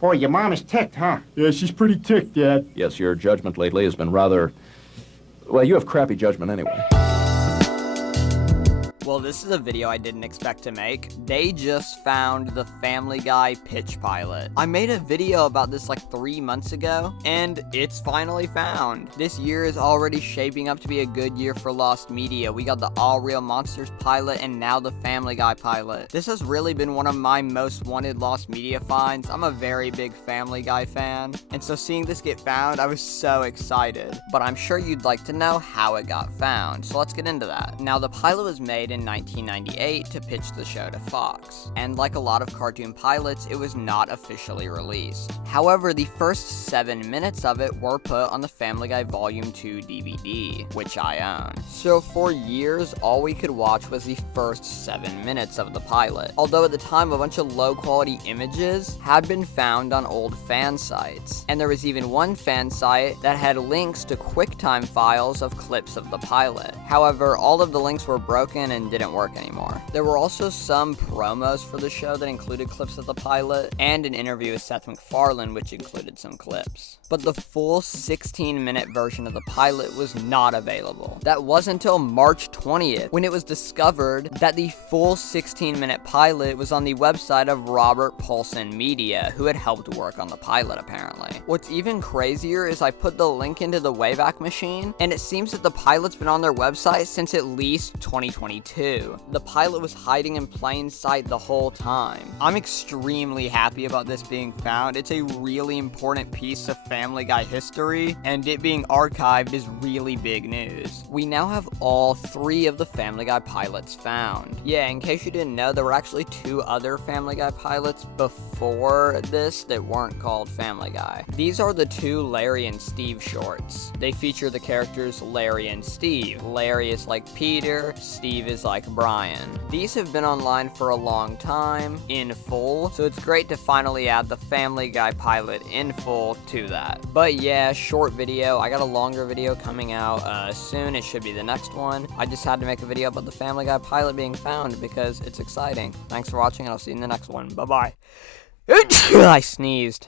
Boy, your mom is ticked, huh? Yeah, she's pretty ticked, Dad. Yes, your judgment lately has been rather... Well, you have crappy judgment anyway. Well, this is a video I didn't expect to make. They just found the Family Guy pitch pilot. I made a video about this like 3 months ago, and it's finally found. This year is already shaping up to be a good year for Lost Media. We got the All Real Monsters pilot, and now the Family Guy pilot. This has really been one of my most wanted Lost Media finds. I'm a very big Family Guy fan, and so seeing this get found, I was so excited. But I'm sure you'd like to know how it got found, so let's get into that. Now, the pilot was made in 1998 to pitch the show to Fox, and like a lot of cartoon pilots, it was not officially released. However, the first 7 minutes of it were put on the Family Guy Volume 2 DVD, which I own. So for years, all we could watch was the first 7 minutes of the pilot, although at the time a bunch of low quality images had been found on old fan sites, and there was even one fan site that had links to QuickTime files of clips of the pilot. However, all of the links were broken and didn't work anymore. There were also some promos for the show that included clips of the pilot, and an interview with Seth MacFarlane which included some clips. But the full 16-minute version of the pilot was not available. That wasn't until March 20th when it was discovered that the full 16-minute pilot was on the website of Robert Paulson Media, who had helped work on the pilot apparently. What's even crazier is I put the link into the Wayback Machine, and it seems that the pilot's been on their website since at least 2022. The pilot was hiding in plain sight the whole time. I'm extremely happy about this being found. It's a really important piece of Family Guy history, and it being archived is really big news. We now have all 3 of the Family Guy pilots found. Yeah, in case you didn't know, there were actually 2 other Family Guy pilots before this that weren't called Family Guy. These are the 2 Larry and Steve shorts. They feature the characters Larry and Steve. Larry is like Peter, Steve is like Brian. These have been online for a long time, in full, so it's great to finally add the Family Guy pilot in full to that. But yeah, short video. I got a longer video coming out soon. It should be the next one. I just had to make a video about the Family Guy pilot being found because it's exciting. Thanks for watching, and I'll see you in the next one. Bye-bye. I sneezed.